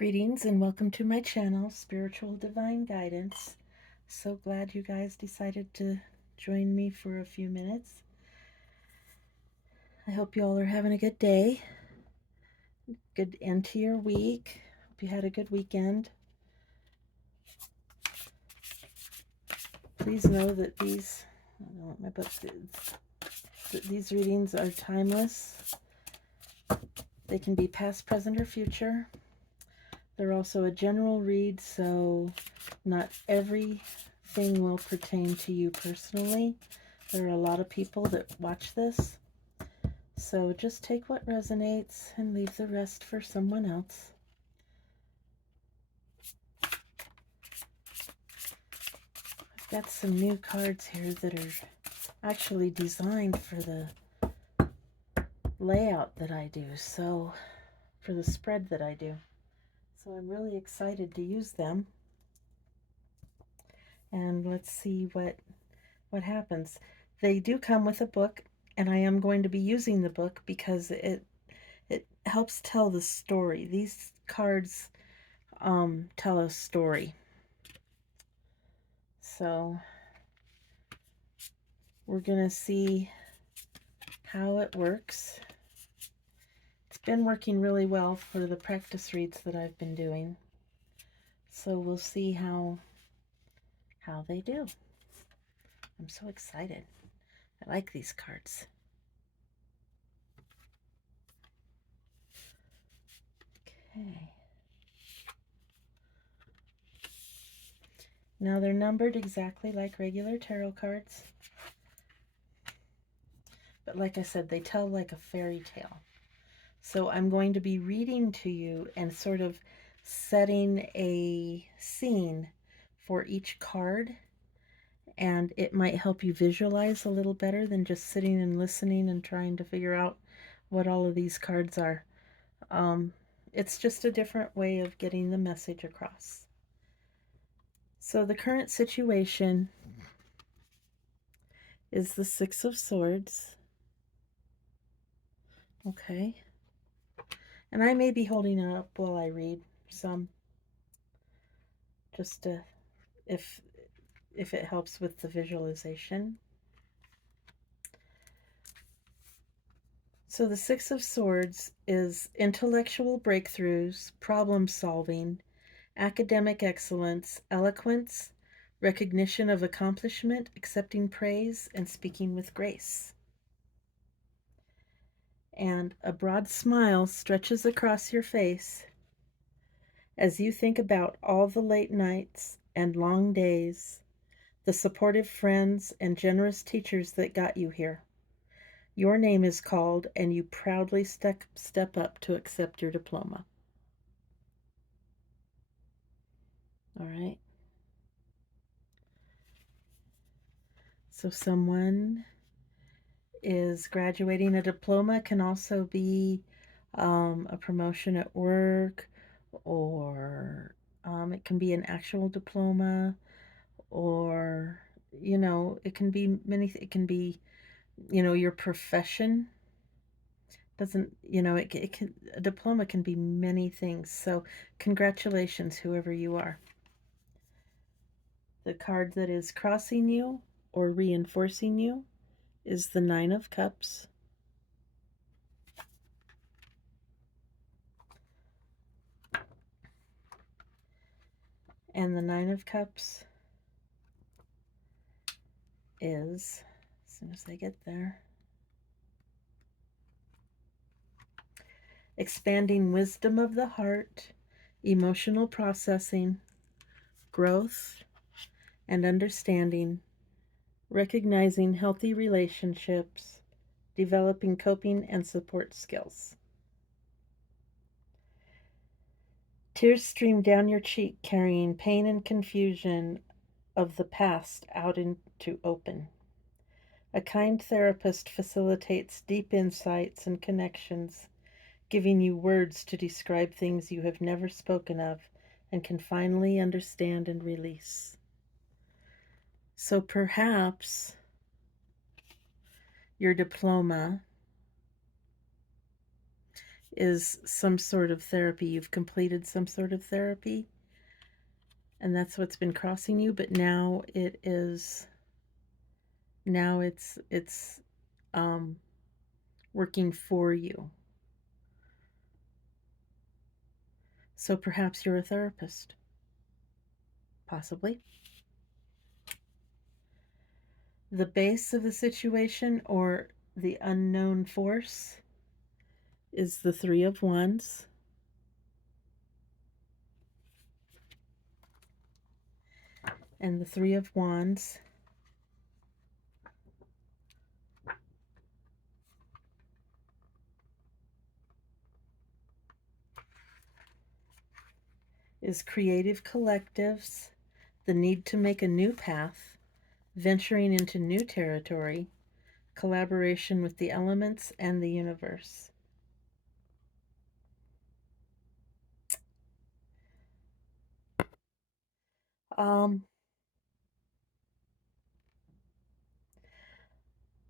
Greetings and welcome to my channel, Spiritual Divine Guidance. So glad you guys decided to join me for a few minutes. I hope you all are having a good day, good end to your week. Hope you had a good weekend. Please know that these, I don't know what my book is, that these readings are timeless. They can be past, present, or future. They're also a general read, so not everything will pertain to you personally. There are a lot of people that watch this, so just take what resonates and leave the rest for someone else. I've got some new cards here that are actually designed for the layout that I do, so for the spread that I do. So I'm really excited to use them. And let's see what happens. They do come with a book, and I am going to be using the book because it helps tell the story. These cards tell a story. So we're going to see how it works. It's been working really well for the practice reads that I've been doing. So we'll see how they do. I'm so excited. I like these cards. Okay. Now they're numbered exactly like regular tarot cards. But like I said, they tell like a fairy tale. So I'm going to be reading to you and sort of setting a scene for each card. And it might help you visualize a little better than just sitting and listening and trying to figure out what all of these cards are. It's just a different way of getting the message across. So the current situation is the Six of Swords. Okay. And I may be holding it up while I read some, just to, if it helps with the visualization. So the Six of Swords is intellectual breakthroughs, problem solving, academic excellence, eloquence, recognition of accomplishment, accepting praise, and speaking with grace. And a broad smile stretches across your face as you think about all the late nights and long days, the supportive friends and generous teachers that got you here. Your name is called, and you proudly step up to accept your diploma. All right. So someone is graduating. A diploma can also be a promotion at work, or it can be an actual diploma, or, it can be it can be, your profession. Doesn't, it can, a diploma can be many things. So congratulations, whoever you are. The card that is crossing you or reinforcing you is the Nine of Cups. And the Nine of Cups is, as soon as I get there, expanding wisdom of the heart, emotional processing, growth and understanding, recognizing healthy relationships, developing coping and support skills. Tears stream down your cheek, carrying pain and confusion of the past out into open. A kind therapist facilitates deep insights and connections, giving you words to describe things you have never spoken of and can finally understand and release. So perhaps your diploma is some sort of therapy. You've completed some sort of therapy, and that's what's been crossing you, but now it's um working for you. So perhaps you're a therapist, possibly. The base of the situation or the unknown force is the Three of Wands. And the Three of Wands is creative collectives, the need to make a new path, venturing into new territory, collaboration with the elements and the universe. Um,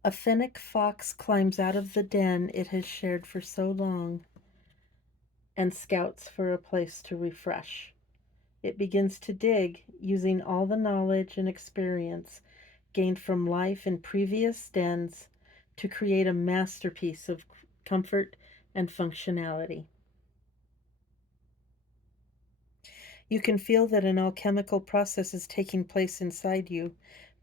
a fennec fox climbs out of the den it has shared for so long and scouts for a place to refresh. It begins to dig, using all the knowledge and experience gained from life in previous dens to create a masterpiece of comfort and functionality. You can feel that an alchemical process is taking place inside you,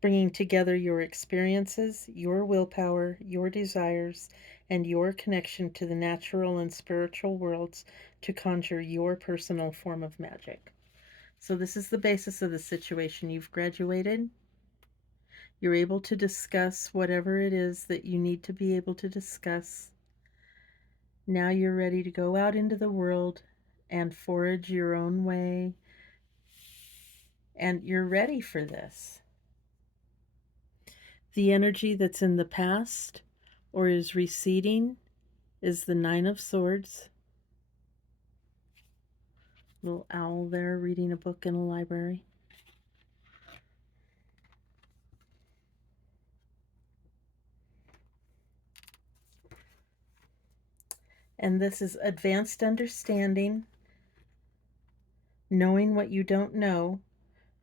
bringing together your experiences, your willpower, your desires, and your connection to the natural and spiritual worlds to conjure your personal form of magic. So, this is the basis of the situation. You've graduated. You're able to discuss whatever it is that you need to be able to discuss. Now you're ready to go out into the world and forage your own way. And you're ready for this. The energy that's in the past or is receding is the Nine of Swords. Little owl there reading a book in a library. And this is advanced understanding, knowing what you don't know,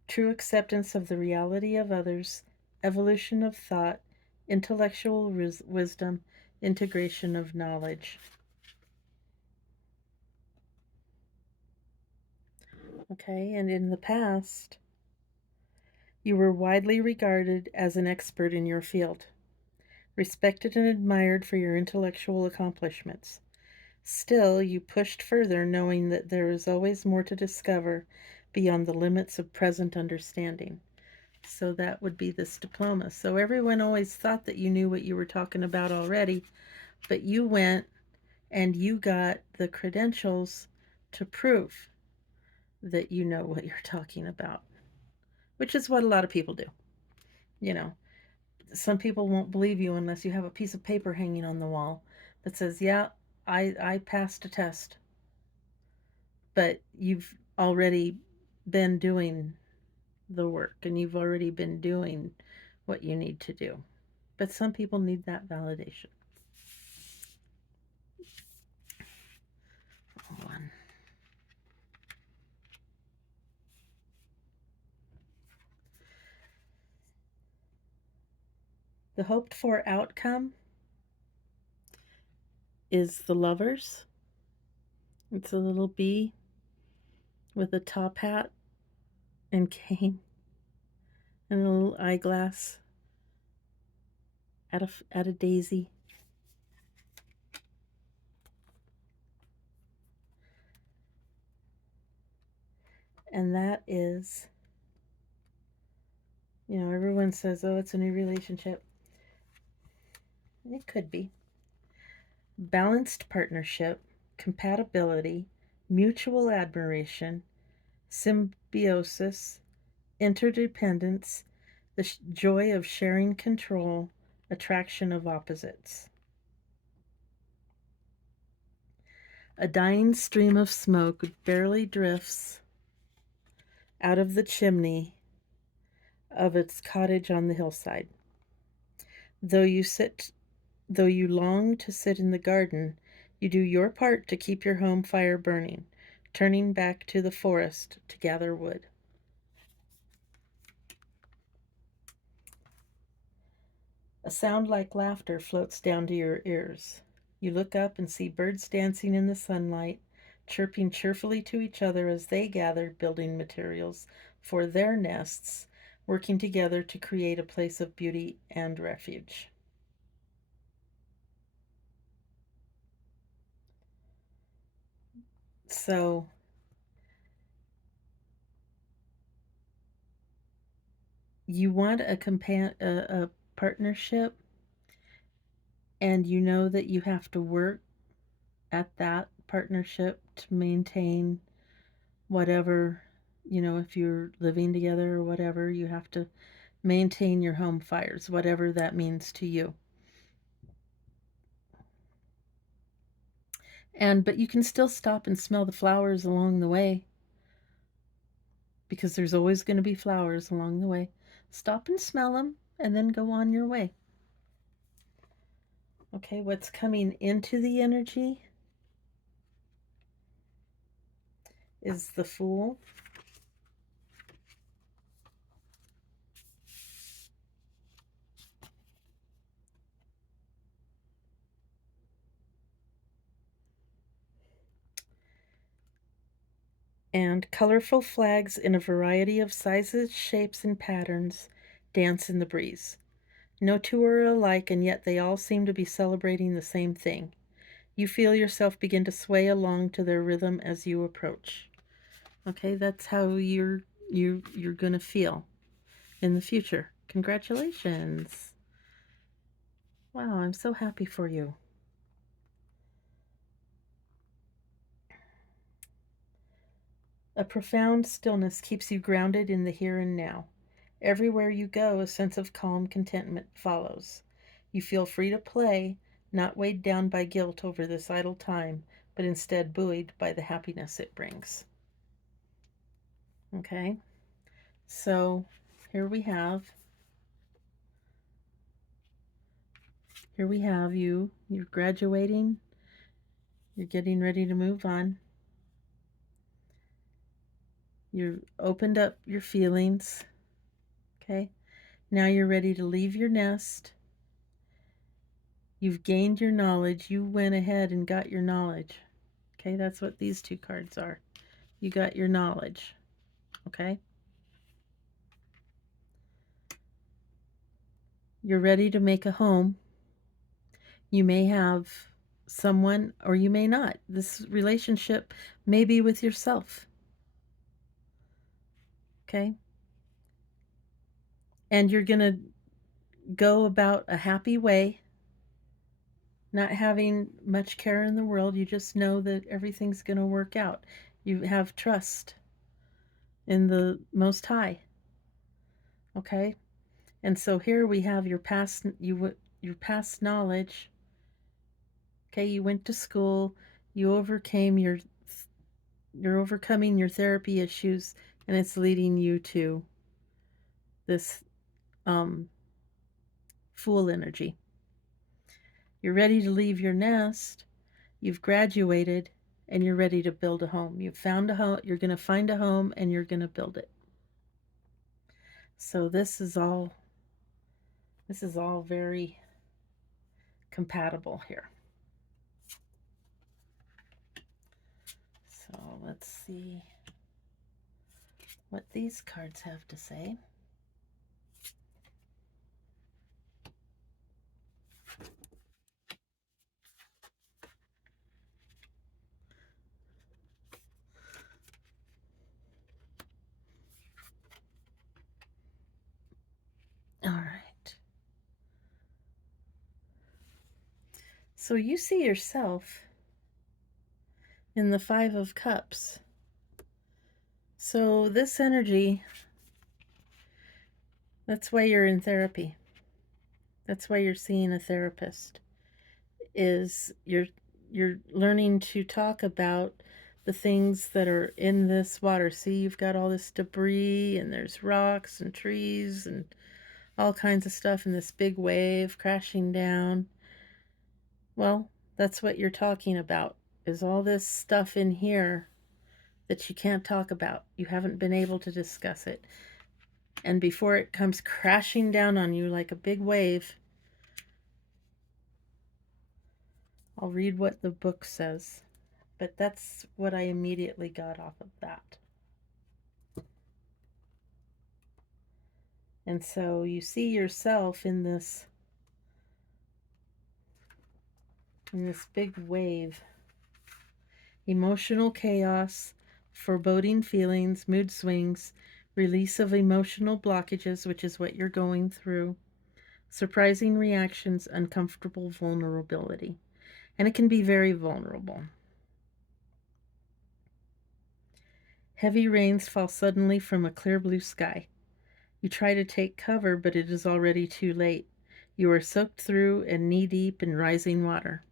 true acceptance of the reality of others, evolution of thought, intellectual wisdom, integration of knowledge. Okay, and in the past, you were widely regarded as an expert in your field, respected and admired for your intellectual accomplishments. Still, you pushed further, knowing that there is always more to discover beyond the limits of present understanding. So that would be this diploma. So everyone always thought that you knew what you were talking about already, but you went and you got the credentials to prove that you know what you're talking about, which is what a lot of people do. You know, some people won't believe you unless you have a piece of paper hanging on the wall that says, yeah, I passed a test. But you've already been doing the work and you've already been doing what you need to do. But some people need that validation. Hold on. The hoped for outcome is the Lovers. It's a little bee with a top hat and cane and a little eyeglass at a daisy. And that is, everyone says, oh, it's a new relationship. It could be. Balanced partnership, compatibility, mutual admiration, symbiosis, interdependence, the joy of sharing control, attraction of opposites. A dying stream of smoke barely drifts out of the chimney of its cottage on the hillside. Though you long to sit in the garden, You do your part to keep your home fire burning, turning back to the forest to gather wood. A sound like laughter floats down to your ears. You look up and see birds dancing in the sunlight, chirping cheerfully to each other as they gather building materials for their nests, working together to create a place of beauty and refuge. So, you want a partnership, and you know that you have to work at that partnership to maintain whatever, if you're living together or whatever, you have to maintain your home fires, whatever that means to you. But you can still stop and smell the flowers along the way, because there's always going to be flowers along the way. Stop and smell them and then go on your way. Okay, what's coming into the energy is the Fool. And colorful flags in a variety of sizes, shapes, and patterns dance in the breeze. No two are alike, and yet they all seem to be celebrating the same thing. You feel yourself begin to sway along to their rhythm as you approach. Okay, that's how you're gonna feel in the future. Congratulations. Wow, I'm so happy for you. A profound stillness keeps you grounded in the here and now. Everywhere you go, a sense of calm contentment follows. You feel free to play, not weighed down by guilt over this idle time, but instead buoyed by the happiness it brings. Okay, so here we have you. You're graduating. You're getting ready to move on. You've opened up your feelings. Okay, now you're ready to leave your nest. You've gained your knowledge. You went ahead and got your knowledge. Okay, that's what these two cards are. You got your knowledge. Okay, you're ready to make a home. You may have someone or you may not. This relationship may be with yourself. Okay, and you're going to go about a happy way, not having much care in the world. You just know that everything's going to work out. You have trust in the Most High. Okay, and so here we have your past knowledge. Okay, you went to school, you overcame you're overcoming your therapy issues, and it's leading you to this Fool energy. You're ready to leave your nest. You've graduated, and you're ready to build a home. You've found a home. You're going to find a home, and you're going to build it. So this is all very compatible here. So let's see what these cards have to say. All right. So you see yourself in the Five of Cups. So this energy, that's why you're in therapy. That's why you're seeing a therapist. Is you're learning to talk about the things that are in this water. See, you've got all this debris, and there's rocks and trees and all kinds of stuff, in this big wave crashing down. Well, That's what you're talking about, is all this stuff in here that you can't talk about. You haven't been able to discuss it. And before it comes crashing down on you like a big wave, I'll read what the book says. But that's what I immediately got off of that. And so you see yourself in this big wave. Emotional chaos, foreboding feelings, mood swings, release of emotional blockages, which is what you're going through, surprising reactions, uncomfortable vulnerability. And it can be very vulnerable. Heavy rains fall suddenly from a clear blue sky. You try to take cover, but it is already too late. You are soaked through and knee deep in rising water.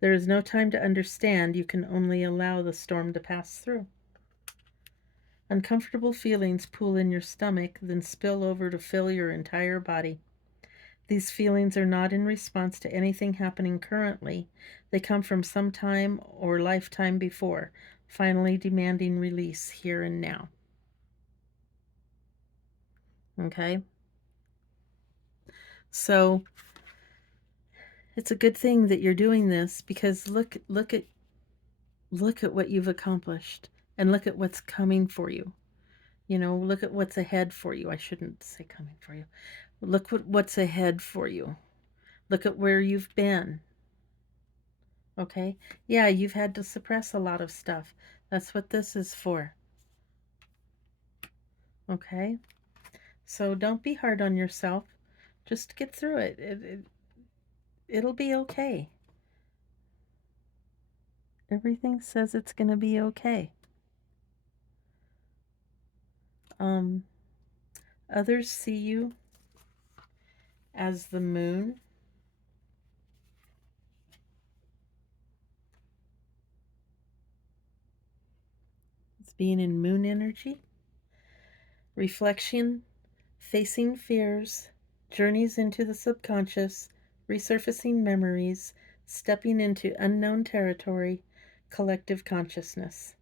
There is no time to understand. You can only allow the storm to pass through. Uncomfortable feelings pool in your stomach, then spill over to fill your entire body. These feelings are not in response to anything happening currently. They come from some time or lifetime before, finally demanding release here and now. Okay? So it's a good thing that you're doing this, because look at what you've accomplished, and look at what's coming for you. Look at what's ahead for you. I shouldn't say coming for you. Look what's ahead for you. Look at where you've been. Okay? Yeah, you've had to suppress a lot of stuff. That's what this is for. Okay? So don't be hard on yourself. Just get through it. It'll be okay. Everything says it's going to be okay. Others see you as the moon. It's being in moon energy. Reflection, facing fears, journeys into the subconscious, resurfacing memories, stepping into unknown territory, collective consciousness.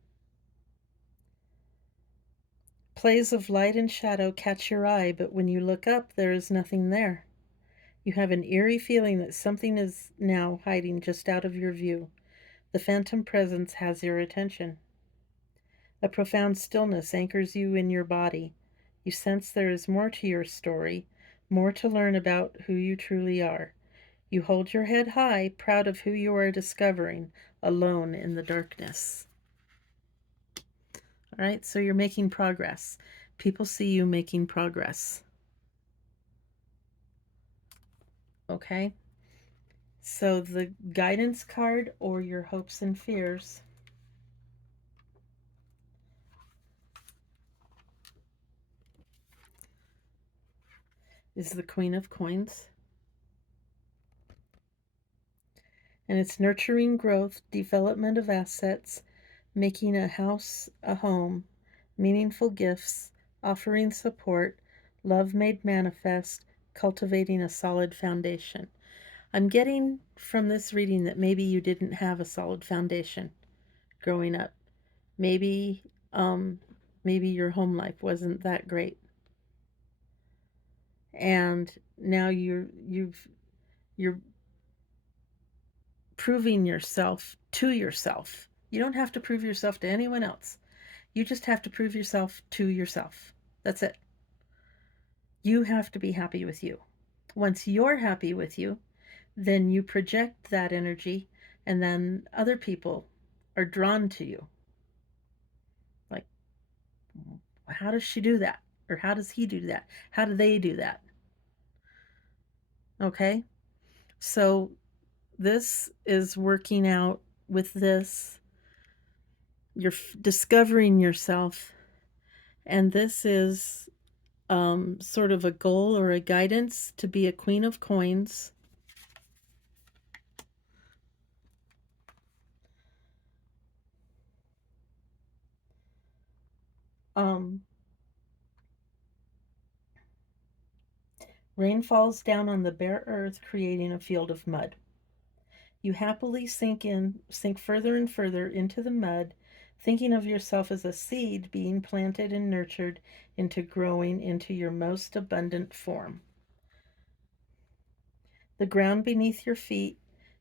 Plays of light and shadow catch your eye, but when you look up, there is nothing there. You have an eerie feeling that something is now hiding just out of your view. The phantom presence has your attention. A profound stillness anchors you in your body. You sense there is more to your story, more to learn about who you truly are. You hold your head high, proud of who you are discovering, alone in the darkness. All right, so you're making progress. People see you making progress. Okay? So the guidance card, or your hopes and fears, is the Queen of Coins. And it's nurturing growth, development of assets, making a house a home, meaningful gifts, offering support, love made manifest, cultivating a solid foundation. I'm getting from this reading that maybe you didn't have a solid foundation growing up. Maybe maybe your home life wasn't that great. And now you're proving yourself to yourself. You don't have to prove yourself to anyone else. You just have to prove yourself to yourself. That's it. You have to be happy with you. Once you're happy with you, then you project that energy, and then other people are drawn to you. Like, how does she do that? Or how does he do that? How do they do that? Okay? So this is working out with this. You're discovering yourself, and this is sort of a goal or a guidance to be a Queen of Coins. Um, Rain falls down on the bare earth, creating a field of mud. You happily sink further and further into the mud, thinking of yourself as a seed being planted and nurtured into growing into your most abundant form. The ground beneath your feet,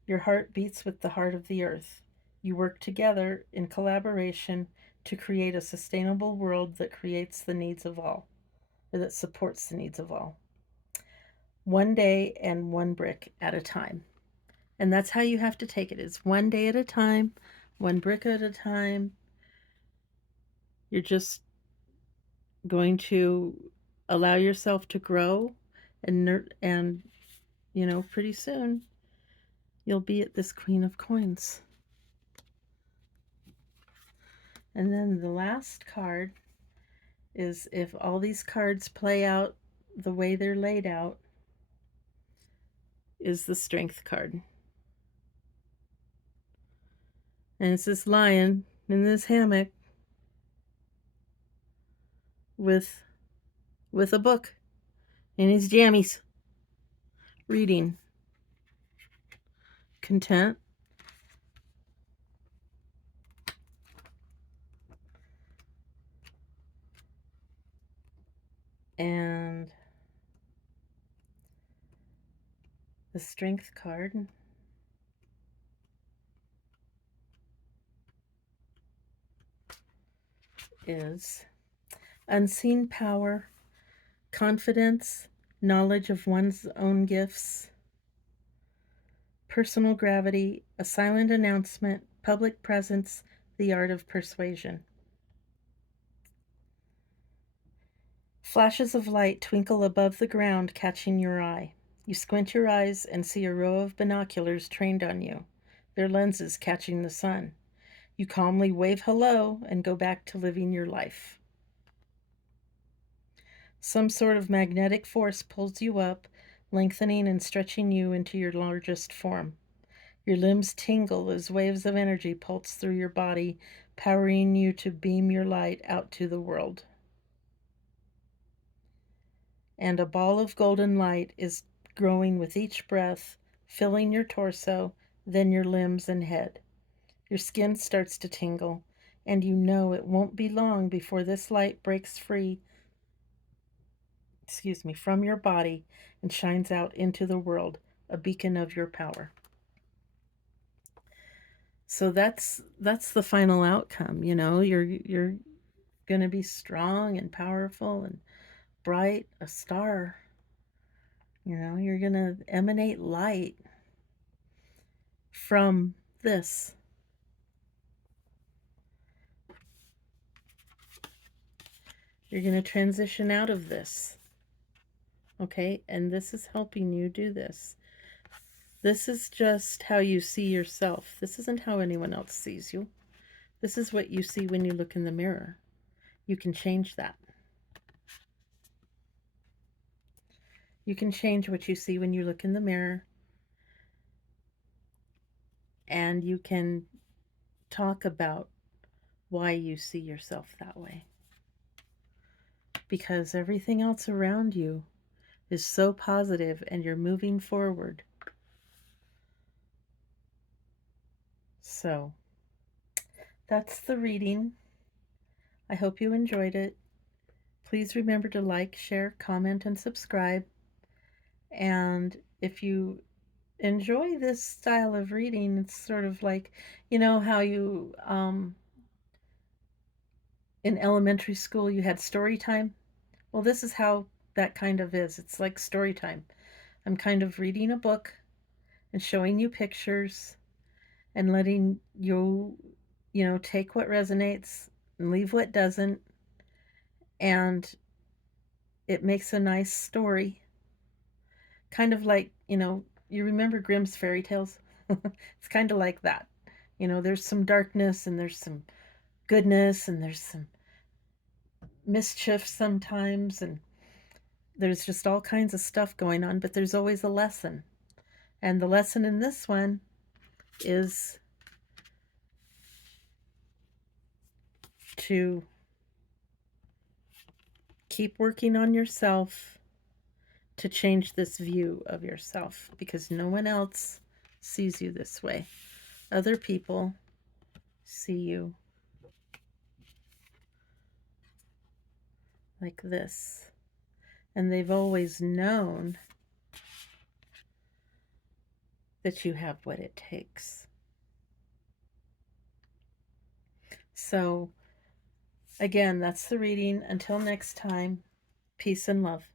your heart beats with the heart of the earth. You work together in collaboration to create a sustainable world that creates the needs of all, or that supports the needs of all. One day and one brick at a time. And that's how you have to take it. It's one day at a time, one brick at a time. You're just going to allow yourself to grow and pretty soon you'll be at this Queen of Coins. And then the last card is, if all these cards play out the way they're laid out, is the Strength card. And it's this lion in this hammock with a book in his jammies, reading, content, and the Strength card is unseen power, confidence, knowledge of one's own gifts, personal gravity, a silent announcement, public presence, the art of persuasion. Flashes of light twinkle above the ground, catching your eye. You squint your eyes and see a row of binoculars trained on you, their lenses catching the sun. You calmly wave hello and go back to living your life. Some sort of magnetic force pulls you up, lengthening and stretching you into your largest form. Your limbs tingle as waves of energy pulse through your body, powering you to beam your light out to the world. And a ball of golden light is growing with each breath, filling your torso, then your limbs and head. Your skin starts to tingle, and you know it won't be long before this light breaks free, from your body and shines out into the world, a beacon of your power. So that's the final outcome. You're going to be strong and powerful and bright, a star. You're going to emanate light from this. You're going to transition out of this. Okay? And this is helping you do this. This is just how you see yourself. This isn't how anyone else sees you. This is what you see when you look in the mirror. You can change that. You can change what you see when you look in the mirror. And you can talk about why you see yourself that way. Because everything else around you is so positive and you're moving forward. So, that's the reading. I hope you enjoyed it. Please remember to like, share, comment, and subscribe. And if you enjoy this style of reading, it's sort of like, how you, in elementary school, you had story time. Well, this is how that kind of is. It's like story time. I'm kind of reading a book and showing you pictures and letting you, take what resonates and leave what doesn't. And it makes a nice story. Kind of like, you remember Grimm's fairy tales? It's kind of like that. There's some darkness and there's some goodness and there's some mischief sometimes, and there's just all kinds of stuff going on, but there's always a lesson. And the lesson in this one is to keep working on yourself, to change this view of yourself, because no one else sees you this way. Other people see you like this, and they've always known that you have what it takes. So, again, that's the reading. Until next time, peace and love.